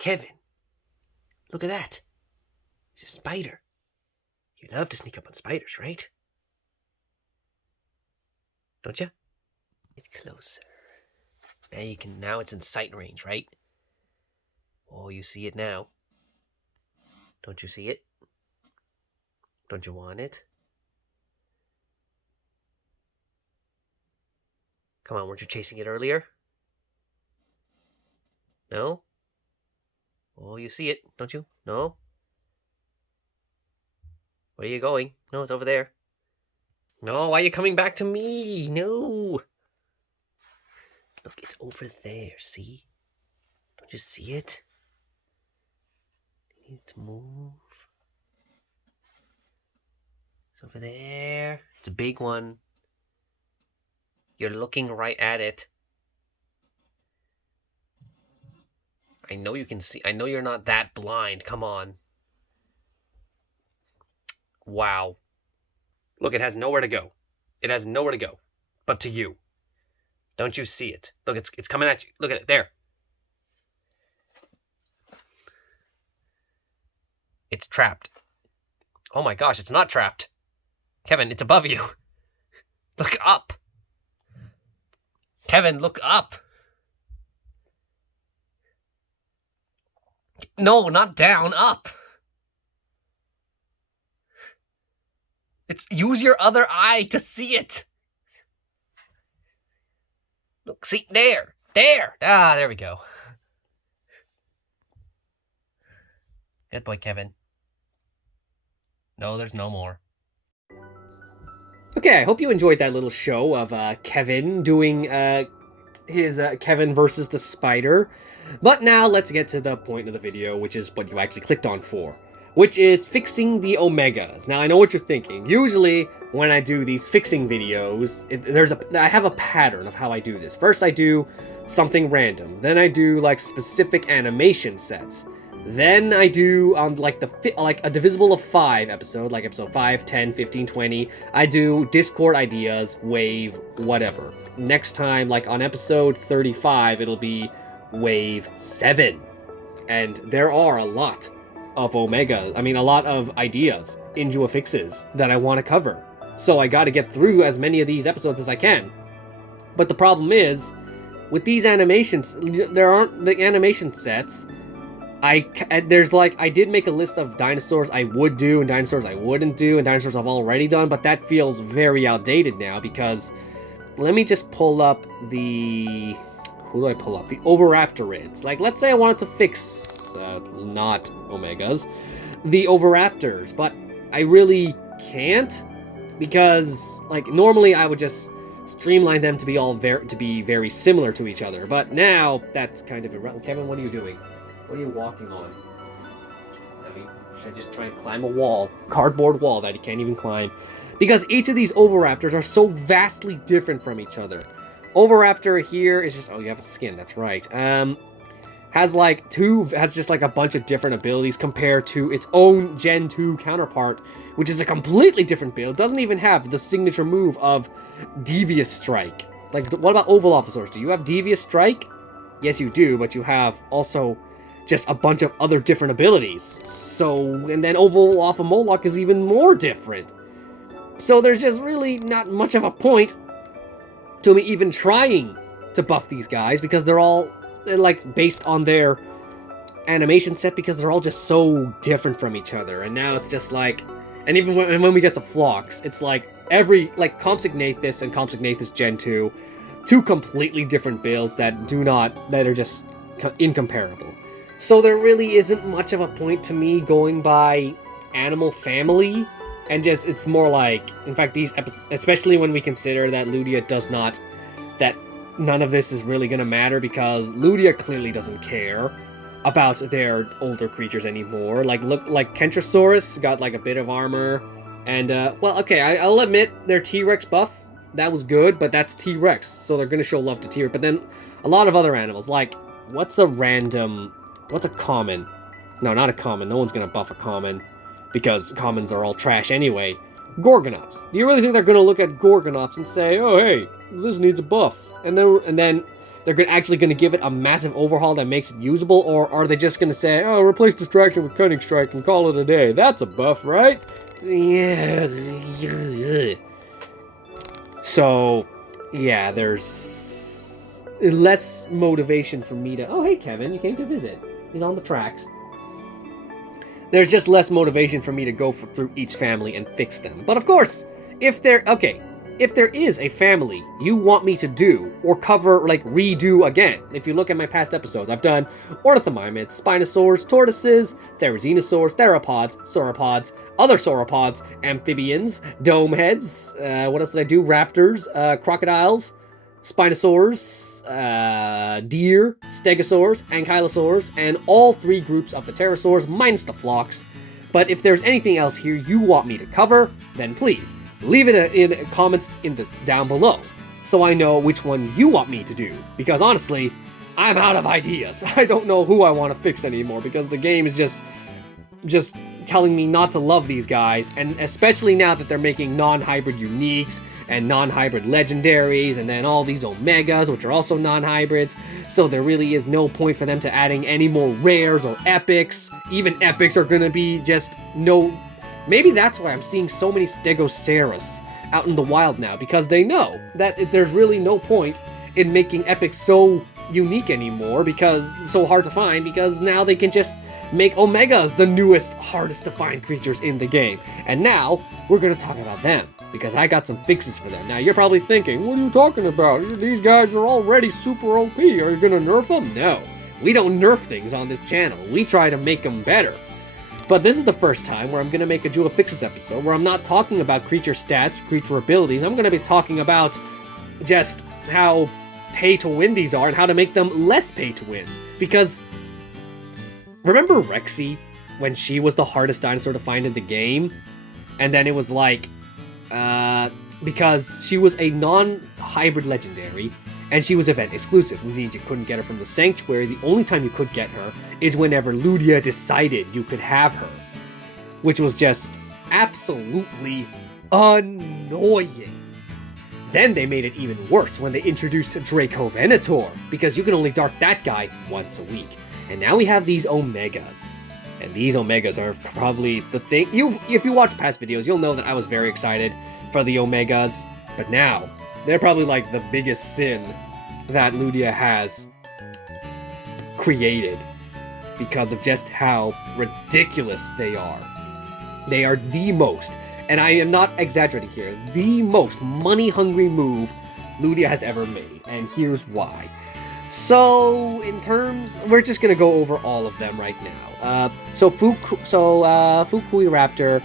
Kevin, look at that. It's a spider. You love to sneak up on spiders, right? Don't you? Get closer. Now you can. Now it's in sight range, right? Oh, you see it now. Don't you see it? Don't you want it? Come on, weren't you chasing it earlier? No? Oh, you see it, don't you? No? Where are you going? No, it's over there. No, why are you coming back to me? No! Look, it's over there, see? Don't you see it? It needs to move. It's over there. It's a big one. You're looking right at it. I know you can see. I know you're not that blind. Come on. Wow. Look, it has nowhere to go. It has nowhere to go. But to you. Don't you see it? Look, it's coming at you. Look at it. There. It's trapped. Oh my gosh, it's not trapped. Kevin, it's above you. Look up. Kevin, look up. No, not down, up. Use your other eye to see it. Look, see, there. There. Ah, there we go. Good boy, Kevin. No, there's no more. Okay, I hope you enjoyed that little show of Kevin doing his Kevin versus the spider. But now let's get to the point of the video, which is what you actually clicked on for, which is fixing the omegas. Now I know what you're thinking. Usually when I do these fixing videos, I have a pattern of how I do this. First I do something random, then I do like specific animation sets. Then I do like a divisible of 5 episode, like episode 5, 10, 15, 20. I do Discord ideas, wave, whatever. Next time, like on episode 35, it'll be wave 7. And there are a lot of a lot of ideas in JWA fixes that I want to cover. So I got to get through as many of these episodes as I can. But the problem is, with these animations, there aren't the animation sets. I did make a list of dinosaurs I would do and dinosaurs I wouldn't do and dinosaurs I've already done, but that feels very outdated now because let me just pull up the... Who do I pull up? The Oviraptorids. Like, let's say I wanted to fix, not Omegas, the Oviraptors, but I really can't because, like, normally I would just streamline them to be very similar to each other, but now that's kind of irrelevant. Kevin, what are you doing? What are you walking on? Should I just try and climb a wall? Cardboard wall that he can't even climb. Because each of these Oviraptors are so vastly different from each other. Oviraptor here is just... Oh, you have a skin, that's right. Has just like a bunch of different abilities compared to its own Gen 2 counterpart, which is a completely different build. Doesn't even have the signature move of Devious Strike. Like, what about Ovilophosors? Do you have Devious Strike? Yes, you do, but you have also... just a bunch of other different abilities. So, and then Ovilophomolok is even more different. So there's just really not much of a point to me even trying to buff these guys because they're like based on their animation set because they're all just so different from each other. And now it's just like, and even when we get to Phlox, it's like Compsognathus and Compsognathus Gen 2, two completely different builds that are just incomparable. So there really isn't much of a point to me going by animal family, and just, it's more like, in fact, these episodes, especially when we consider that Ludia that none of this is really gonna matter, because Ludia clearly doesn't care about their older creatures anymore. Like, look, like Kentrosaurus got like a bit of armor, and, well, okay, I'll admit their T-Rex buff, that was good, but that's T-Rex, so they're gonna show love to T-Rex. But then, a lot of other animals, like, what's a common? No, not a common. No one's gonna buff a common, because commons are all trash anyway. Gorgonops. Do you really think they're gonna look at Gorgonops and say, oh, hey, this needs a buff? And then they're actually going to give it a massive overhaul that makes it usable, or are they just going to say, oh, replace Distraction with Cunning Strike and call it a day? That's a buff, right? Yeah. So, yeah, there's less motivation for me to... Oh, hey, Kevin, you came to visit. He's on the tracks. There's just less motivation for me to go through each family and fix them. But of course, if there is a family you want me to do or cover, like redo again, if you look at my past episodes, I've done ornithomimids, spinosaurs, tortoises, therizinosaurs, theropods, sauropods, other sauropods, amphibians, dome heads, what else did I do? Raptors, crocodiles, spinosaurs, deer, stegosaurs, ankylosaurs, and all 3 groups of the pterosaurs minus the flocks. But if there's anything else here you want me to cover, then please leave it in comments down below so I know which one you want me to do, because honestly, I'm out of ideas. I don't know who I want to fix anymore, because the game is just telling me not to love these guys, and especially now that they're making non-hybrid uniques and non-hybrid legendaries, and then all these omegas, which are also non-hybrids, so there really is no point for them to adding any more rares or epics. Even epics are gonna be just no... Maybe that's why I'm seeing so many Stegosaurus out in the wild now, because they know that there's really no point in making epics so unique anymore, because it's so hard to find, because now they can just make Omegas the newest, hardest to find creatures in the game. And now, we're gonna talk about them, because I got some fixes for them. Now, you're probably thinking, what are you talking about? These guys are already super OP. Are you gonna nerf them? No. We don't nerf things on this channel. We try to make them better. But this is the first time where I'm gonna make a JWA Fixes episode, where I'm not talking about creature stats, creature abilities. I'm gonna be talking about just how pay-to-win these are, and how to make them less pay-to-win. Because, remember Rexy, when she was the hardest dinosaur to find in the game? And then it was like, because she was a non-hybrid legendary, and she was event exclusive, which means you couldn't get her from the Sanctuary. The only time you could get her is whenever Ludia decided you could have her, which was just absolutely annoying. Then they made it even worse when they introduced Dracovenator, because you can only dart that guy once a week. And now we have these Omegas. And these Omegas are probably the thing. If you watch past videos, you'll know that I was very excited for the Omegas. But now, they're probably like the biggest sin that Ludia has created, because of just how ridiculous they are. They are the most, and I am not exaggerating here, the most money-hungry move Ludia has ever made, and here's why. So, in terms, we're just gonna go over all of them right now. Fukuiraptor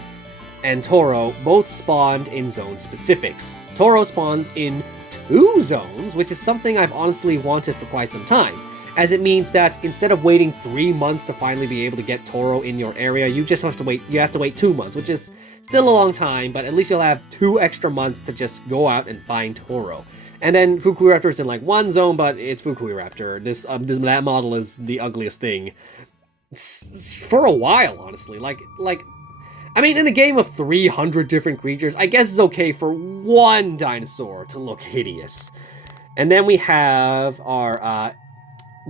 and Toro both spawned in zone specifics. Toro spawns in 2 zones, which is something I've honestly wanted for quite some time, as it means that instead of waiting 3 months to finally be able to get Toro in your area, you just have to wait. You have to wait 2 months, which is still a long time, but at least you'll have 2 extra months to just go out and find Toro. And then Fukuiraptor is in like 1 zone, but it's Fukuiraptor. That model is the ugliest thing for a while, honestly. I mean, in a game of 300 different creatures, I guess it's okay for 1 dinosaur to look hideous. And then we have our,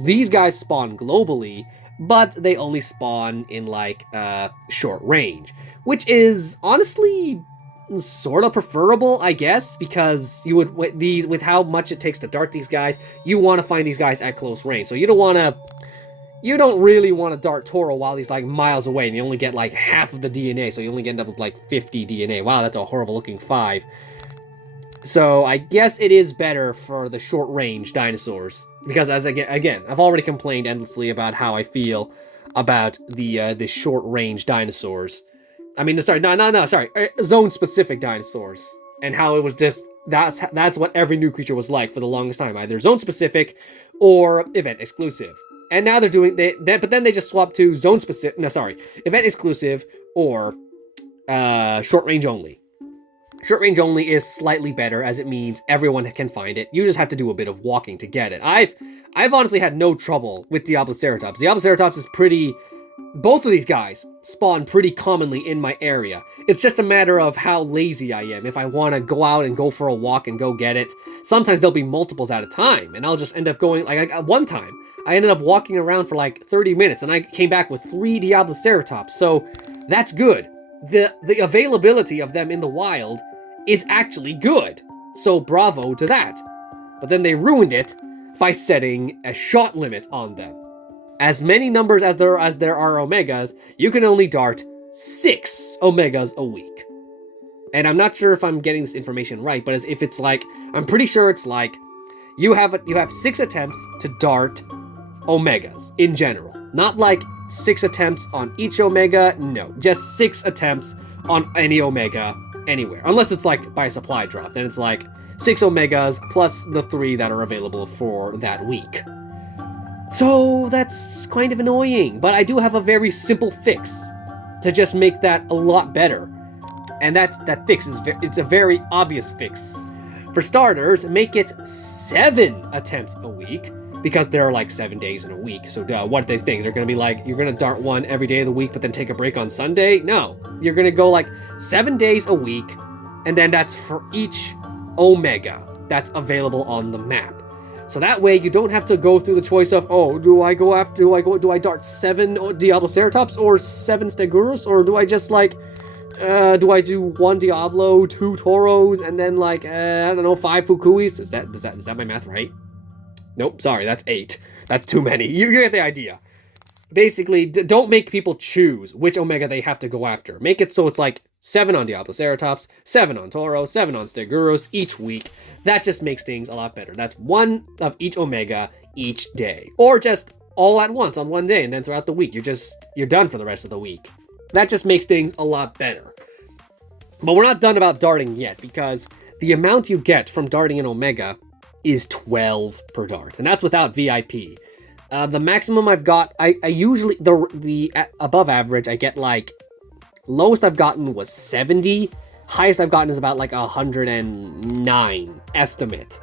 these guys spawn globally, but they only spawn in, like, short range. Which is, honestly, sort of preferable, I guess, because you would, with how much it takes to dart these guys, you want to find these guys at close range. So you don't really want to dart Toro while he's like miles away, and you only get like half of the DNA, so you only end up with like 50 DNA. Wow, that's a horrible looking 5. So I guess it is better for the short range dinosaurs, because as again, I've already complained endlessly about how I feel about the short range dinosaurs. I mean, sorry, zone specific dinosaurs, and how it was just that's what every new creature was like for the longest time, either zone specific or event exclusive. And now they're doing but then they just swapped to zone specific. No, sorry, event exclusive or short range only. Short range only is slightly better, as it means everyone can find it. You just have to do a bit of walking to get it. I've honestly had no trouble with Diabloceratops. Diabloceratops is pretty both of these guys spawn pretty commonly in my area. It's just a matter of how lazy I am. If I want to go out and go for a walk and go get it, sometimes there'll be multiples at a time, and I'll just end up going, like, one time, I ended up walking around for like 30 minutes, and I came back with 3 Diabloceratops, so that's good. The availability of them in the wild is actually good, so bravo to that. But then they ruined it by setting a shot limit on them. As many numbers as there are Omegas, you can only dart 6 Omegas a week. And I'm not sure if I'm getting this information right, but if it's like, I'm pretty sure it's like, you have 6 attempts to dart Omegas in general. Not like 6 attempts on each Omega, no. Just 6 attempts on any Omega anywhere. Unless it's like by a supply drop, then it's like 6 Omegas plus the 3 that are available for that week. So that's kind of annoying, but I do have a very simple fix to just make that a lot better. And that fix is it's a very obvious fix. For starters, make it 7 attempts a week, because there are like 7 days in a week. So what do they think? They're gonna be like, you're gonna dart 1 every day of the week, but then take a break on Sunday? No, you're gonna go like 7 days a week, and then that's for each Omega that's available on the map. So that way you don't have to go through the choice of, oh, do I dart 7 Diabloceratops or 7 Stegurus, or do I just like, do I do 1 Diablo, 2 Tauros, and then like, I don't know, 5 Fukuis? Is that my math right? Nope, sorry, that's 8. That's too many. You get the idea. Basically, don't make people choose which Omega they have to go after. Make it so it's like 7 on Diabloceratops, 7 on Tauros, 7 on Stegurus each week. That just makes things a lot better. That's 1 of each Omega each day. Or just all at once on one day, and then throughout the week, you're done for the rest of the week. That just makes things a lot better. But we're not done about darting yet, because the amount you get from darting an Omega is 12 per dart, and that's without VIP. The maximum I've got, I usually, the above average, I get like, lowest I've gotten was 70, highest I've gotten is about like 109 estimate.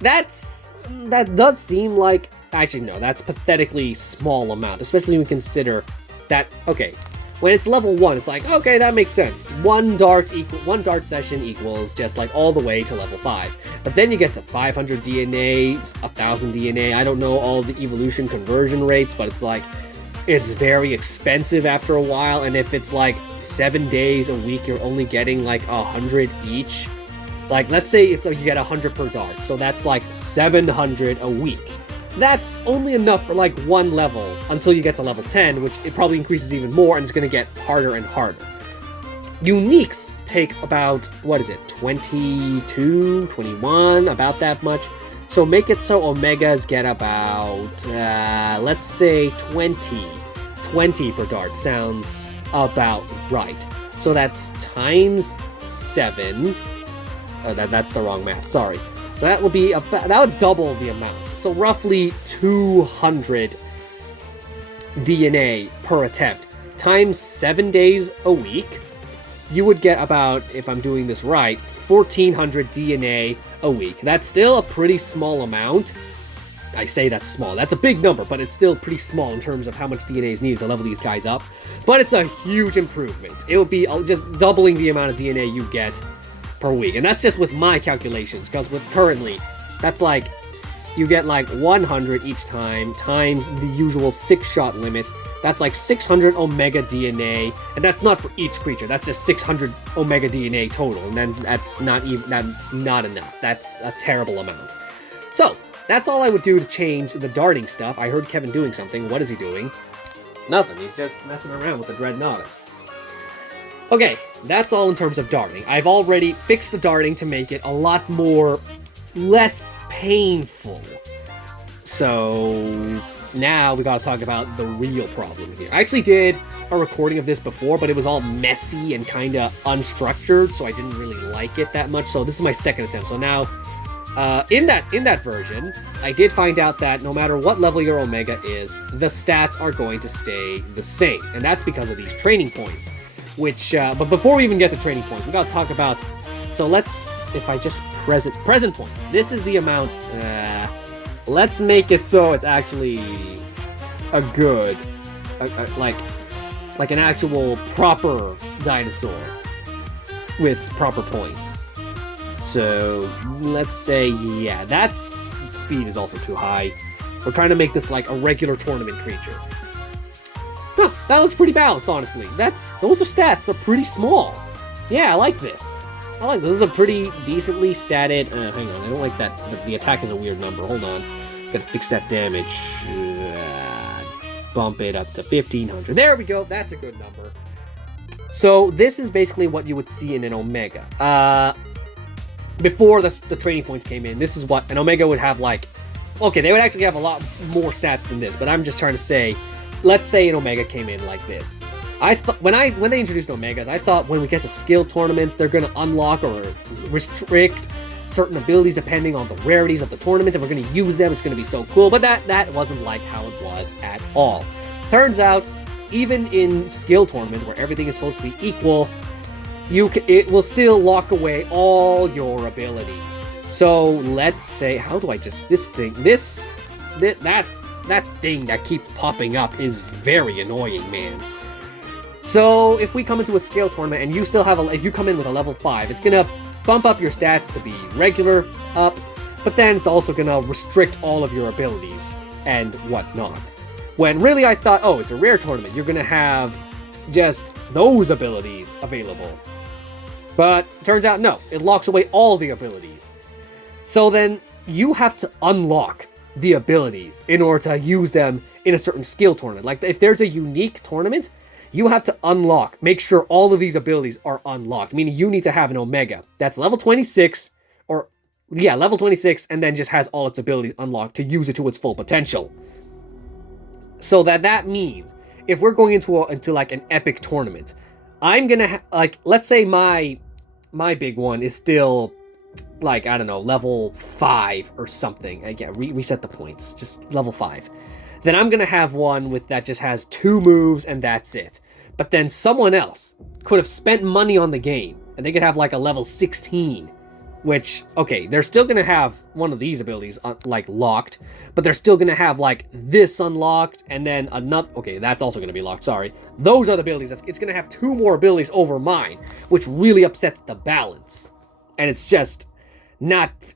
That does seem like, actually no, that's pathetically small amount, especially when you consider that, okay, when it's level 1, it's like, okay, that makes sense. One dart session equals just like all the way to level 5. But then you get to 500 DNA, 1000 DNA, I don't know all the evolution conversion rates, but it's like, it's very expensive after a while, and if it's like 7 days a week, you're only getting like 100 each. Like, let's say it's like you get 100 per dart, so that's like 700 a week. That's only enough for like 1 level until you get to level 10, which it probably increases even more, and it's going to get harder and harder. Uniques take about, 22, 21, about that much. So make it so Omegas get about, let's say 20 per dart sounds about right. So that's times 7. Oh, that's the wrong math, sorry. So that would be about, that would double the amount. So roughly 200 DNA per attempt times 7 days a week. You would get about, if I'm doing this right, 1400 DNA a week. That's still a pretty small amount. I say that's small. That's a big number, but it's still pretty small in terms of how much DNA is needed to level these guys up. But it's a huge improvement. It would be just doubling the amount of DNA you get per week. And that's just with my calculations, because with currently, that's like, you get like 100 each time, times the usual 6-shot limit. That's like 600 Omega DNA, and that's not for each creature. That's just 600 Omega DNA total, and then that's not enough. That's a terrible amount. So, that's all I would do to change the darting stuff. I heard Kevin doing something. What is he doing? Nothing. He's just messing around with the Dreadnoughtus. Okay, that's all in terms of darting. I've already fixed the darting to make it a lot less painful. So now we gotta talk about the real problem here. I actually did a recording of this before, but it was all messy and kinda unstructured, so I didn't really like it that much. So this is my second attempt. So now, in that version, I did find out that no matter what level your Omega is, the stats are going to stay the same, and that's because of these training points. Which, but before we even get to training points, we gotta talk about. So let's, if I just present points. This is the amount. Let's make it so it's actually a good, like like an actual proper dinosaur with proper points. So let's say, yeah, that's speed is also too high. We're trying to make this like a regular tournament creature. Huh, that looks pretty balanced, honestly. Those stats are pretty small. Yeah, I like this. This is a pretty decently statted. Hang on, I don't like that. The attack is a weird number. Hold on, gotta fix that damage. Bump it up to 1500. There we go. That's a good number. So this is basically what you would see in an Omega. Before the training points came in, this is what an Omega would have like. Okay, they would actually have a lot more stats than this, but I'm just trying to say, let's say an Omega came in like this. I thought when they introduced Omegas, I thought when we get to skill tournaments, they're going to unlock or restrict certain abilities depending on the rarities of the tournament, and we're going to use them. It's going to be so cool, but that wasn't like how it was at all. Turns out, even in skill tournaments where everything is supposed to be equal, it will still lock away all your abilities. So let's say, how do I just that thing that keeps popping up is very annoying, man. So if we come into a skill tournament and you still have if you come in with a level 5, it's gonna bump up your stats to be regular up, but then it's also gonna restrict all of your abilities and whatnot. When really I thought, oh, it's a rare tournament, you're gonna have just those abilities available. But turns out, no, it locks away all the abilities. So then you have to unlock the abilities in order to use them in a certain skill tournament. Like if there's a unique tournament, you have to make sure all of these abilities are unlocked. Meaning you need to have an Omega that's level 26, level 26, and then just has all its abilities unlocked to use it to its full potential. So that means if we're going into like an epic tournament, I'm gonna let's say my big one is still like, I don't know, level 5 or something. Again, reset the points, just level 5. Then I'm gonna have one that just has 2 moves and that's it. But then someone else could have spent money on the game and they could have like a level 16, which, okay, they're still gonna have one of these abilities like locked, but they're still gonna have like this unlocked and then another. Okay, that's also gonna be locked. Sorry, those are the abilities. It's gonna have 2 more abilities over mine, which really upsets the balance, and it's just.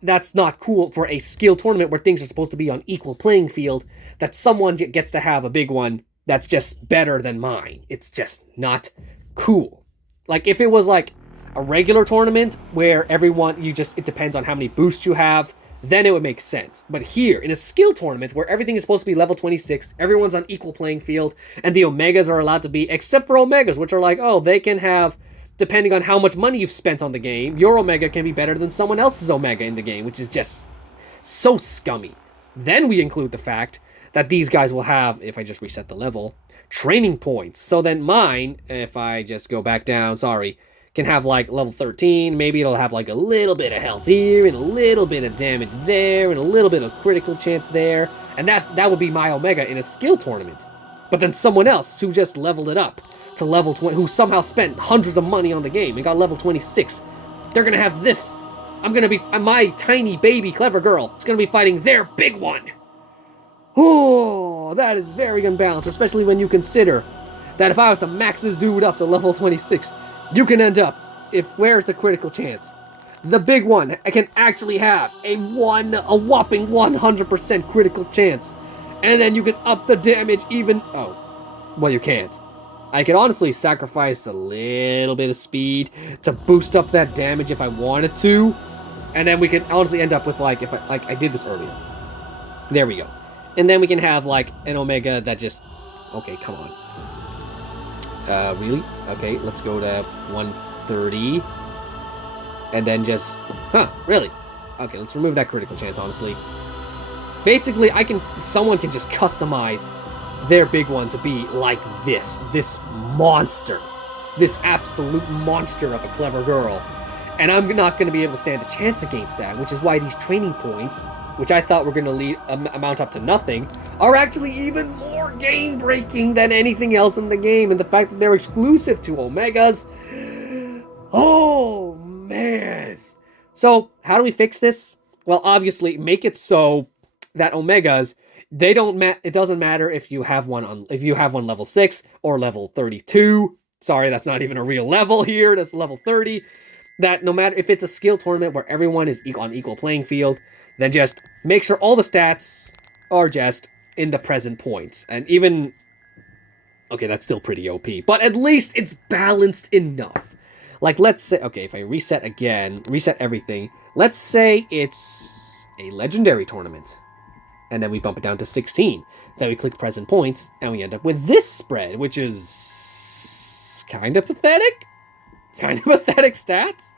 That's not cool for a skill tournament where things are supposed to be on equal playing field, that someone gets to have a big one that's just better than mine. It's just not cool. Like if it was like a regular tournament where it depends on how many boosts you have, then it would make sense. But here, in a skill tournament where everything is supposed to be level 26, everyone's on equal playing field, and the Omegas are allowed to be, except for Omegas, which are like, oh, they can have, depending on how much money you've spent on the game, your Omega can be better than someone else's Omega in the game, which is just so scummy. Then we include the fact that these guys will have, if I just reset the level, training points. So then mine, if I just go back down, can have like level 13. Maybe it'll have like a little bit of health here, and a little bit of damage there, and a little bit of critical chance there. And that would be my Omega in a skill tournament. But then someone else who just leveled it up to level 20, who somehow spent hundreds of money on the game and got level 26, they're gonna have this. My tiny baby clever girl is gonna be fighting their big one. Oh, that is very unbalanced, especially when you consider that if I was to max this dude up to level 26, you can end up, where's the critical chance? The big one can actually have a whopping 100% critical chance. And then you can up the damage even, well, you can't. I could honestly sacrifice a little bit of speed to boost up that damage if I wanted to, and then we could honestly end up with I did this earlier. There we go. And then we can have like an Omega that just, okay, come on. Really? Okay, let's go to 130. And then just, really? Okay, let's remove that critical chance, honestly. Basically, someone can just customize their big one to be like this monster, this absolute monster of a clever girl, and I'm not going to be able to stand a chance against that, which is why these training points, which I thought were going to amount up to nothing, are actually even more game-breaking than anything else in the game, and the fact that they're exclusive to Omegas, oh man. So how do we fix this? Well, obviously make it so that Omegas, They don't it doesn't matter if you have one level 6 or level 32. Sorry, that's not even a real level here. That's level 30. That no matter if it's a skill tournament where everyone is on equal playing field, then just make sure all the stats are just in the present points. And even... Okay, that's still pretty OP. But at least it's balanced enough. Like, let's say... Okay, if I reset again, reset everything. Let's say it's a legendary tournament. And then we bump it down to 16. Then we click present points, and we end up with this spread, which is... kind of pathetic? Kind of pathetic stats?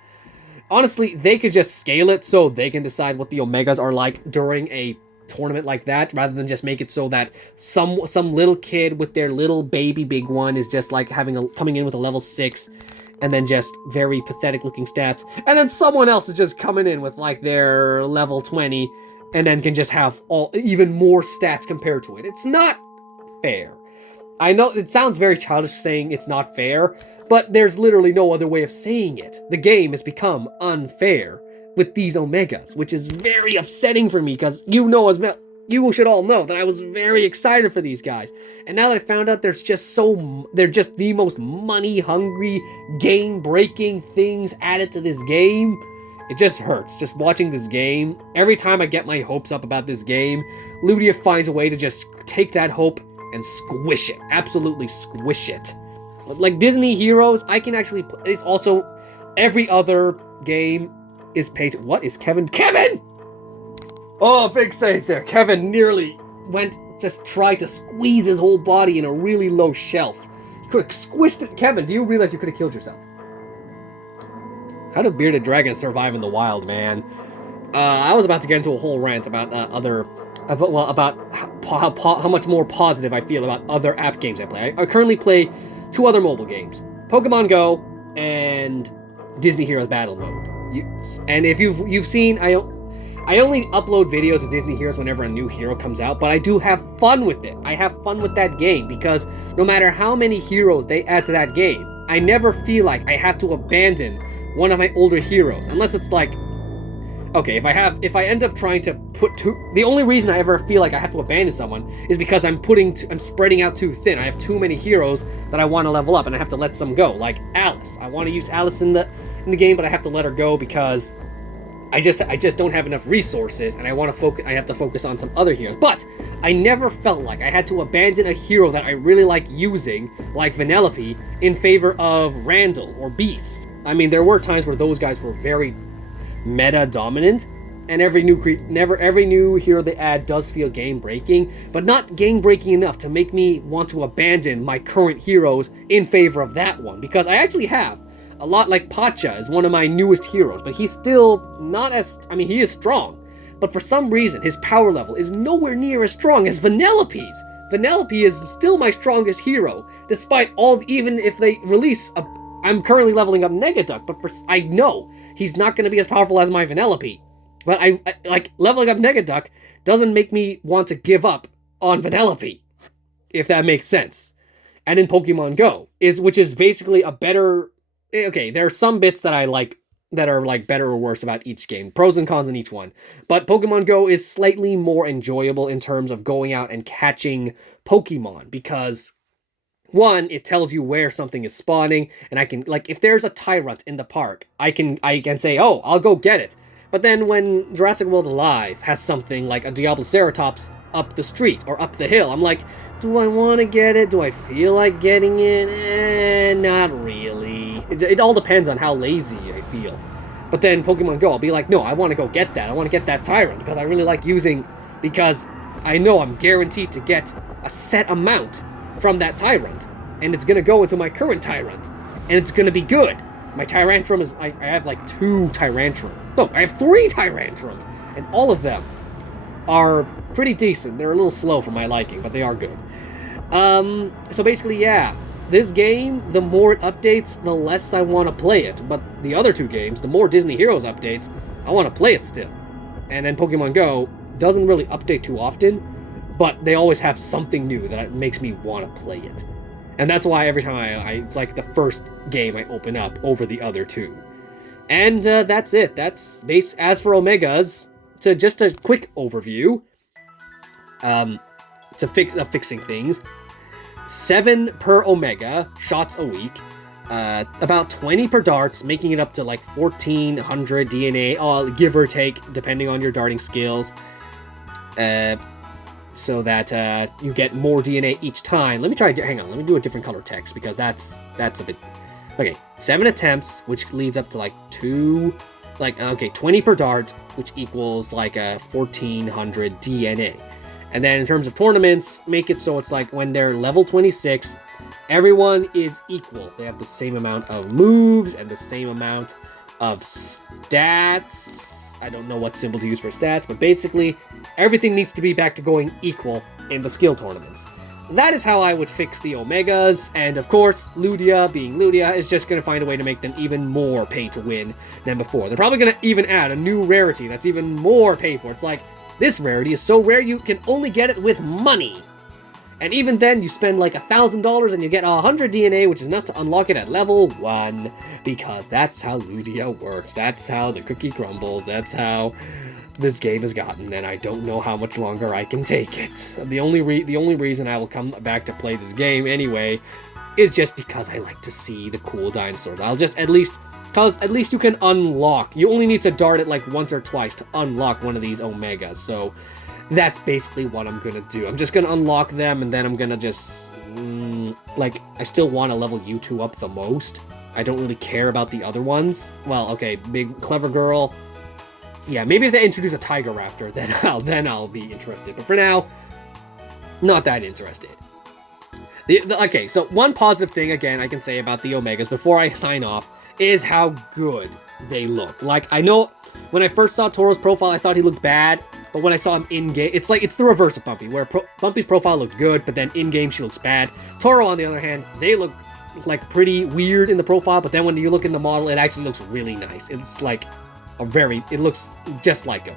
Honestly, they could just scale it so they can decide what the Omegas are like during a tournament like that, rather than just make it so that some little kid with their little baby big one is just like coming in with a level 6, and then just very pathetic looking stats, and then someone else is just coming in with like their level 20, and then can just have even more stats compared to it. It's not fair. I know it sounds very childish saying it's not fair, but there's literally no other way of saying it. The game has become unfair with these Omegas, which is very upsetting for me, because you should all know that I was very excited for these guys. And now that I found out they're just the most money-hungry, game-breaking things added to this game, it just hurts, just watching this game. Every time I get my hopes up about this game, Ludia finds a way to just take that hope and squish it. Absolutely squish it. Like Disney Heroes, I can actually play. It's also every other game is paid. What is Kevin? Kevin! Oh, big save there. Kevin nearly tried to squeeze his whole body in a really low shelf. He could have squished it. Kevin, do you realize you could have killed yourself? How do bearded dragons survive in the wild, man? I was about to get into a whole rant about about how much more positive I feel about other app games I play. I currently play 2 other mobile games, Pokemon Go and Disney Heroes Battle Mode. And if you've seen, I only upload videos of Disney Heroes whenever a new hero comes out, but I do have fun with it. I have fun with that game because no matter how many heroes they add to that game, I never feel like I have to abandon one of my older heroes, unless it's like, okay, if I end up trying to put the only reason I ever feel like I have to abandon someone is because I'm spreading out too thin. I have too many heroes that I want to level up, and I have to let some go. Like Alice, I want to use Alice in the game, but I have to let her go because I just don't have enough resources, and I have to focus on some other heroes. But I never felt like I had to abandon a hero that I really like using, like Vanellope, in favor of Randall or Beast. I mean, there were times where those guys were very meta dominant, and every new hero they add does feel game breaking, but not game breaking enough to make me want to abandon my current heroes in favor of that one, because I actually have a lot. Like Pacha is one of my newest heroes, but he's still not as, I mean, he is strong, but for some reason his power level is nowhere near as strong as Vanellope's. Vanellope is still my strongest hero, despite even if they release I'm currently leveling up Negaduck, but I know he's not going to be as powerful as my Vanellope. But I like leveling up Negaduck doesn't make me want to give up on Vanellope, if that makes sense. And in Pokemon Go which is basically a better. Okay, there are some bits that I like that are like better or worse about each game, pros and cons in each one. But Pokemon Go is slightly more enjoyable in terms of going out and catching Pokemon, because one, it tells you where something is spawning, and I can, like, if there's a Tyrant in the park, I can say, oh, I'll go get it. But then when Jurassic World Alive has something like a Diabloceratops up the street or up the hill, I'm like, do I want to get it? Do I feel like getting it? Not really. It all depends on how lazy I feel. But then Pokemon Go, I'll be like, no, I want to go get that. I want to get that Tyrant because I really like because I know I'm guaranteed to get a set amount from that Tyrant, and it's gonna go into my current Tyrant, and it's gonna be good. My Tyrantrum is, I have like 2 Tyrantrum. No, I have 3 Tyrantrums, and all of them are pretty decent. They're a little slow for my liking, but they are good. So basically, yeah, this game, the more it updates, the less I want to play it. But the other 2 games, the more Disney Heroes updates, I want to play it still. And then Pokemon Go doesn't really update too often, but they always have something new that makes me want to play it. And that's why every time it's like the first game I open up over the other 2. And that's it. That's as for Omegas, just a quick overview. fixing things. 7 per Omega shots a week. About 20 per darts, making it up to like 1400 DNA, give or take, depending on your darting skills. So that you get more DNA each time. Let me try. Hang on. Let me do a different color text because that's a bit. Okay, 7 attempts, which leads up to like 20 per dart, which equals like 1400 DNA. And then in terms of tournaments, make it so it's like when they're level 26, everyone is equal. They have the same amount of moves and the same amount of stats. I don't know what symbol to use for stats, but basically everything needs to be back to going equal in the skill tournaments. That is how I would fix the Omegas, and of course, Ludia, being Ludia, is just going to find a way to make them even more pay to win than before. They're probably going to even add a new rarity that's even more pay for. It's like, this rarity is so rare you can only get it with money. And even then, you spend like $1,000 and you get 100 DNA, which is enough to unlock it at level 1. Because that's how Ludia works. That's how the cookie crumbles. That's how this game has gotten, and I don't know how much longer I can take it. The only reason I will come back to play this game anyway is just because I like to see the cool dinosaurs. I'll just at least you can unlock. You only need to dart it like once or twice to unlock one of these Omegas. So that's basically what I'm gonna do. I'm just gonna unlock them, and then I'm gonna just I still want to level you two up the most. I don't really care about the other ones. Well, okay, big clever girl. Yeah, maybe if they introduce a Tiger Raptor, then I'll be interested. But for now, not that interested. Okay, so one positive thing, again, I can say about the Omegas before I sign off is how good they look. Like, I know when I first saw Toro's profile, I thought he looked bad, but when I saw him in-game, it's the reverse of Bumpy, where Bumpy's profile looked good, but then in-game she looks bad. Toro, on the other hand, they look like pretty weird in the profile, but then when you look in the model, it actually looks really nice. It's like it looks just like him.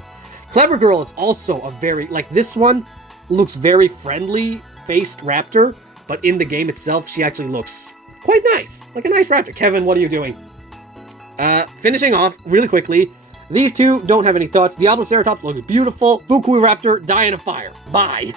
Clever Girl is also a very, this one looks very friendly-faced raptor, but in the game itself, she actually looks quite nice. Like a nice raptor. Kevin, what are you doing? Finishing off really quickly, these two don't have any thoughts. Diabloceratops looks beautiful. Fukui Raptor, die in a fire. Bye.